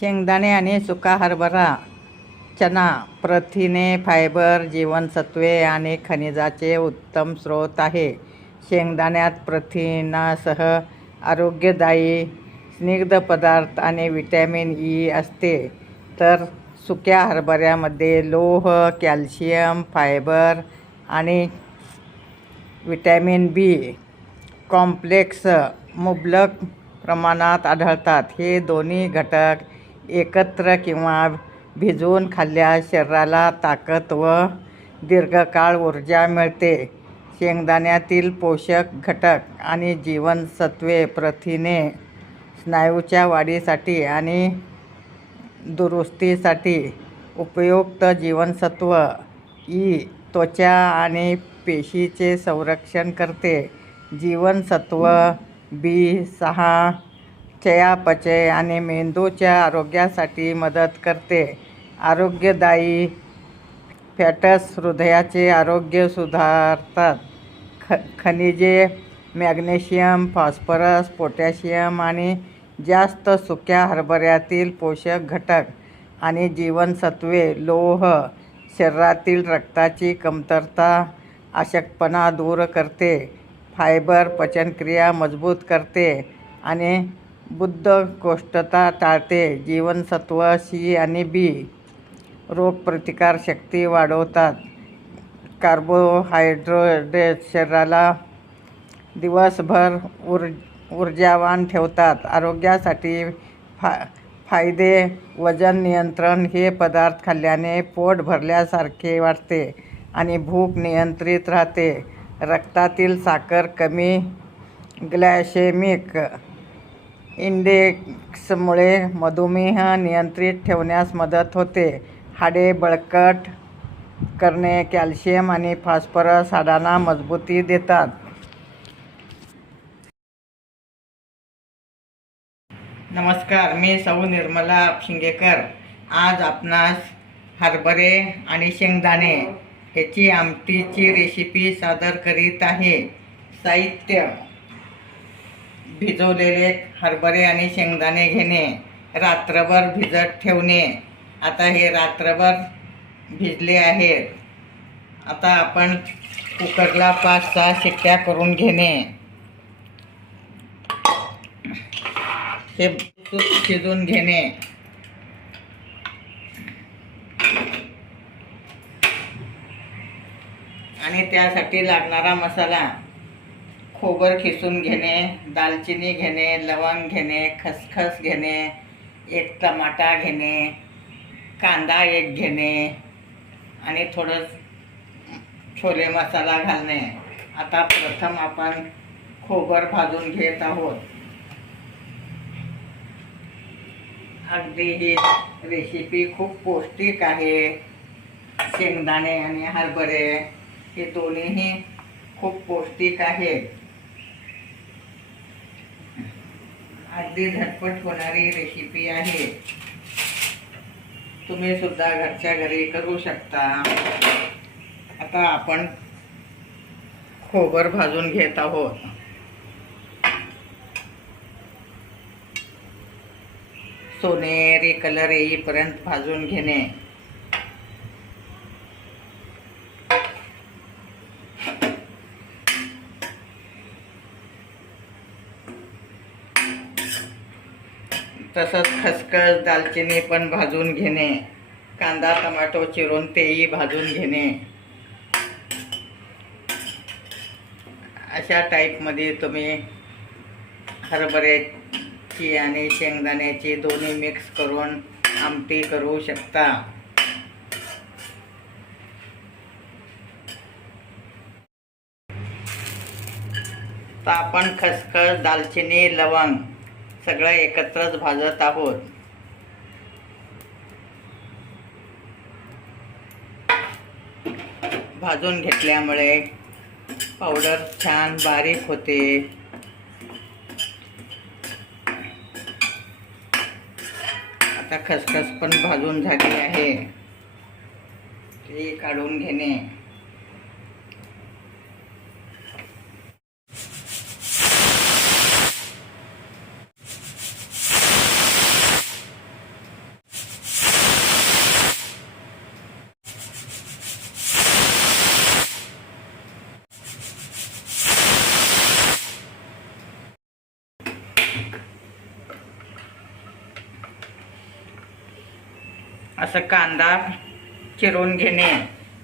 शेंगदाणे आणि सुका हरभरा चना प्रथिने, फायबर, जीवनसत्त्वे आणि खनिजाचे उत्तम स्रोत आहे. शेंगदाण्यात प्रथिनासह आरोग्यदायी स्निग्ध पदार्थ आणि व्हिटॅमिन ई असते, तर सुक्या हरभऱ्यामध्ये लोह, कॅल्शियम, फायबर आणि व्हिटॅमिन बी कॉम्प्लेक्स मुबलक प्रमाणात आढळतात. हे दोन्ही घटक एकत्र किंवा भिजवून खाल्ल्यास शरीराला ताकद व दीर्घकाळ ऊर्जा मिळते. शेंगदाण्यातील पोषक घटक आणि जीवनसत्त्वे, प्रथिने स्नायूच्या वाढीसाठी आणि दुरुस्तीसाठी उपयुक्त. जीवनसत्व ई त्वचा आणि पेशीचे संरक्षण करते. जीवनसत्व बी6 चयापचय आणि मेंदूच्या आरोग्यासाठी मदत करते. आरोग्यदायी फॅट्स हृदयाचे आरोग्य सुधारतात. खनिजे मॅग्नेशियम, फॉस्फरस, पोटॅशियम आणि जास्त सुक्या हरभऱ्यातील पोषक घटक आणि जीवनसत्त्वे, लोह शरीरातील रक्ताची कमतरता, अशक्तपणा दूर करते. फायबर पचनक्रिया मजबूत करते आणि बद्धकोष्ठता टाळते. जीवनसत्व सी आणि बी रोगप्रतिकारशक्ती वाढवतात. कार्बोहायड्रेट शरीराला दिवसभर ऊर्जावान ठेवतात. आरोग्यासाठी फायदे वजन नियंत्रण, हे पदार्थ खाल्ल्याने पोट भरल्यासारखे वाटते आणि भूक नियंत्रित राहते. रक्तातील साखर कमी, ग्लायसेमिक इंडेक्समुळे मधुमेह नियंत्रित ठेवण्यास मदत होते. हाडे बळकट करणे, कॅल्शियम आणि फॉस्फरस हाडांना मजबूती देतात. नमस्कार, मी सौ निर्मला शिंगेकर. आज आपणास हरभरे आणि शेंगदाणे ह्याची आमटीची रेसिपी सादर करीत आहे. साहित्य: भिजवलेले हरभरे आणि शेंगदाणे घेणे, रात्रभर भिजत ठेवणे. आता हे रात्रभर भिजले आहेत. आता आपण कुकरला 5-6 शिट्ट्या करून घेणे. हे शिजून घेणे. आणि त्यासाठी लागणारा मसाला: खोबर खिसून घेणे, दालचिनी घेणे, लवंग घेणे, खसखस घेणे, 1 टमाटा घेणे, कांदा 1 घेणे आणि थोडं छोले मसाला घालणे. आता प्रथम आपण खोबर भाजून घेत आहोत. अगदी ही रेसिपी खूप पौष्टिक आहे. शेंगदाणे आणि हरभरे हे दोन्हीही खूप पौष्टिक आहेत. अगदी झटपट होणारी रेसिपी आहे. तुम्ही सुद्धा घरच्या घरी करू शकता. आता आपण खोबर भाजून घेत आहोत. सोनेरी कलर येईपर्यंत भाजून घेणे. तसंच खसखस, दालचिनी पण भाजून घेणे. कांदा टमाटो चिरून तेही भाजून घेणे. अशा टाईपमध्ये तुम्ही हरभऱ्याची आणि शेंगदाण्याची दोन्ही मिक्स करून आमटी करू शकता. तर आपण खसखस, दालचिनी, लवंग सगळं एकत्रच भाजत आहोत. भाजून घेतल्यामुळे पावडर छान बारीक होते. आता खसखस पण भाजून झाली आहे. ती काढून घेणे. असं कांदा चिरून घेणे,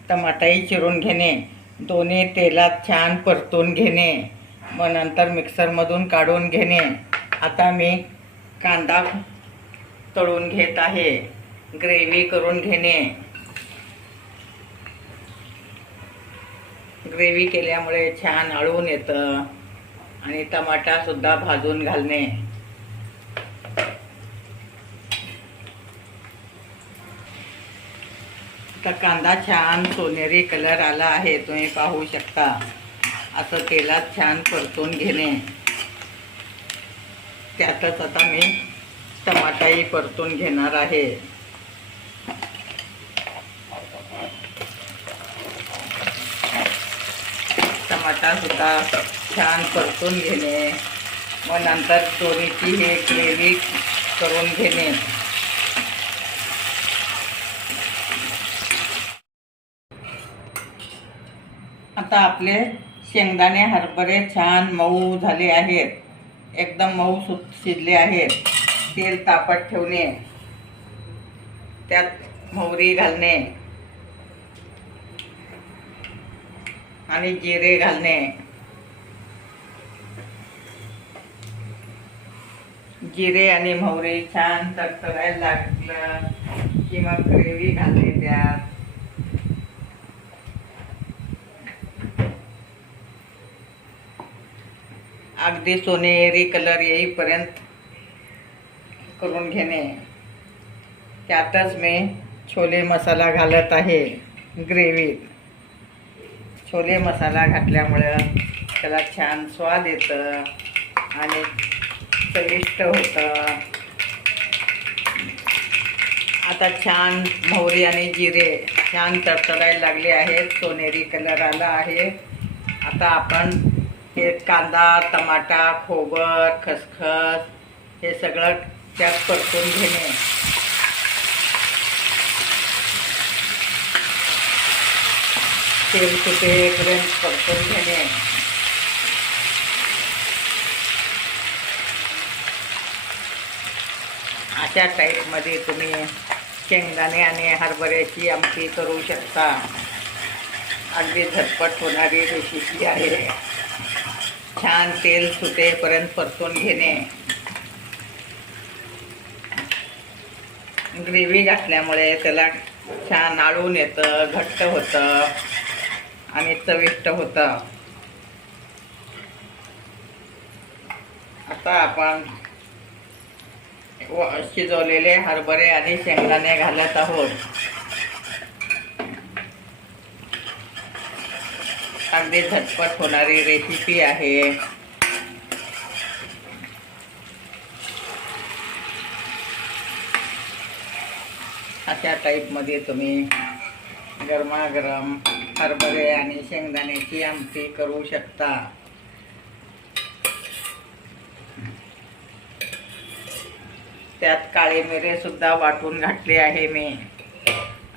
टमाटाही चिरून घेणे, दोन्ही तेलात छान परतून घेणे, मग नंतर मिक्सरमधून काढून घेणे. आता मी कांदा तळून घेत आहे. ग्रेव्ही करून घेणे. ग्रेव्ही केल्यामुळे छान आळून येतं. आणि टमाटासुद्धा भाजून घालणे. आता कांदा छान सोनेरी कलर आला आहे, तुम्ही पाहू शकता. असं तेलात छान परतून घेणे. त्यातच आता मी टमाटाही परतून घेणार आहे. टमाटासुद्धा छान परतून घेणे. मग नंतर दोन्हीची हे ग्रेव्ही करून घेणे. आता आपले शेंगदाणे हरभरे छान मऊ झाले आहेत, एकदम मऊ शिजले आहेत. तेल तापत ठेवणे, त्यात मोहरी घालणे आणि जिरे घालणे. जिरे आणि मोहरी छान तडतडायला लागलं की मग ग्रेव्ही घालणे. त्यात अगदी सोनेरी कलर येईपर्यंत करून घेणे. त्यातच मी छोले मसाला घालत आहे ग्रेव्हीत. छोले मसाला घातल्यामुळं त्याला छान स्वाद येतं आणि चविष्ट होतं. आता छान मोहरी आणि जिरे छान तडतडायला लागले आहेत, सोनेरी कलर आला आहे. आता आपण हे कांदा, टमाटा, खोबर, खसखस हे सगळं त्यात परतून घेणे. तेल सुटेपर्यंत परतून घेणे. अशा टाईपमध्ये तुम्ही शेंगदाणे आणि हरभऱ्याची आमटी करू शकता. अगदी झटपट होणारी रेसिपी आहे. छान तेल सुटेपर्यंत परतून घेणे. ग्रेव्ही घातल्यामुळे त्याला छान आळून येतं, घट्ट होतं आणि चविष्ट होतं. आता आपण शिजवलेले हरभरे आणि शेंगदाणे घालत आहोत. अगदी झटपट होणारी रेसिपी आहे. अशा टाईपमध्ये तुम्ही गरमागरम हरभरे आणि शेंगदाण्याची आमटी करू शकता. त्यात काळे मिरे सुद्धा वाटून घातले आहे मी.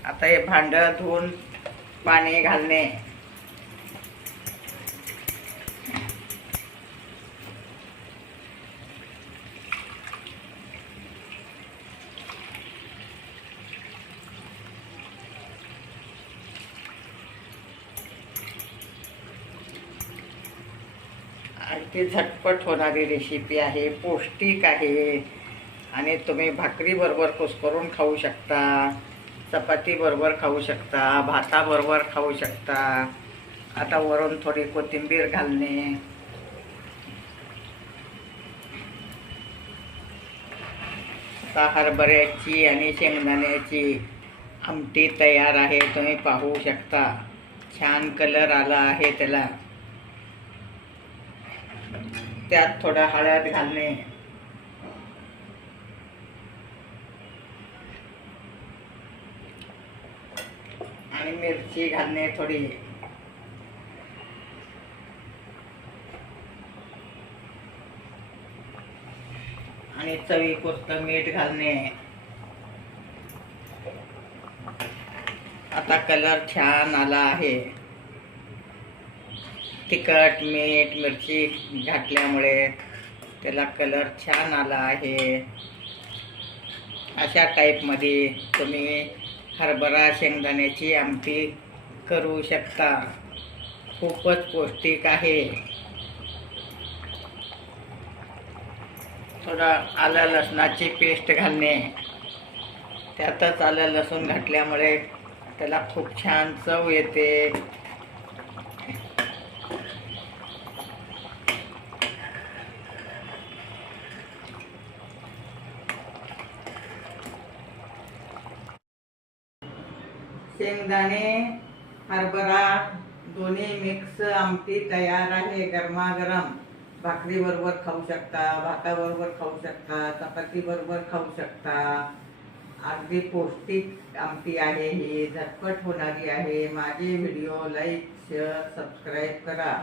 आता हे भांडं धुवून पाणी घालणे. अगदी झटपट होणारी रेसिपी आहे, पौष्टिक आहे आणि तुम्ही भाकरीबरोबर कुस्करून खाऊ शकता, चपातीबरोबर खाऊ शकता, भाताबरोबर खाऊ शकता. आता वरून थोडी कोथिंबीर घालणे. आता हरभऱ्याची आणि शेंगदाण्याची आमटी तयार आहे, तुम्ही पाहू शकता. छान कलर आला आहे त्याला. त्यात थोडा हळद घालणे. आणि मिरची घालणे थोडी. आणि चवीपुरतं मीठ घालणे. आता कलर छान आला आहे. तिखट, मीठ, मिरची घातल्यामुळे त्याला कलर छान आला आहे. अशा टाईपमध्ये तुम्ही हरभरा शेंगदाण्याची आमटी करू शकता. खूपच पौष्टिक आहे. थोडं आलं लसणाची पेस्ट घालणे, त्यातच आलं लसूण घातल्यामुळे त्याला खूप छान चव येते. शेंगदाणे हरभरा दोन्ही मिक्स आमटी तयार आहे. गरमागरम भाकरीबरोबर खाऊ शकता, भाताबरोबर खाऊ शकता, चपातीबरोबर खाऊ शकता. अगदी पौष्टिक आमटी आहे ही, झटपट होणारी आहे. माझे व्हिडिओ लाईक शेअर सबस्क्राईब करा.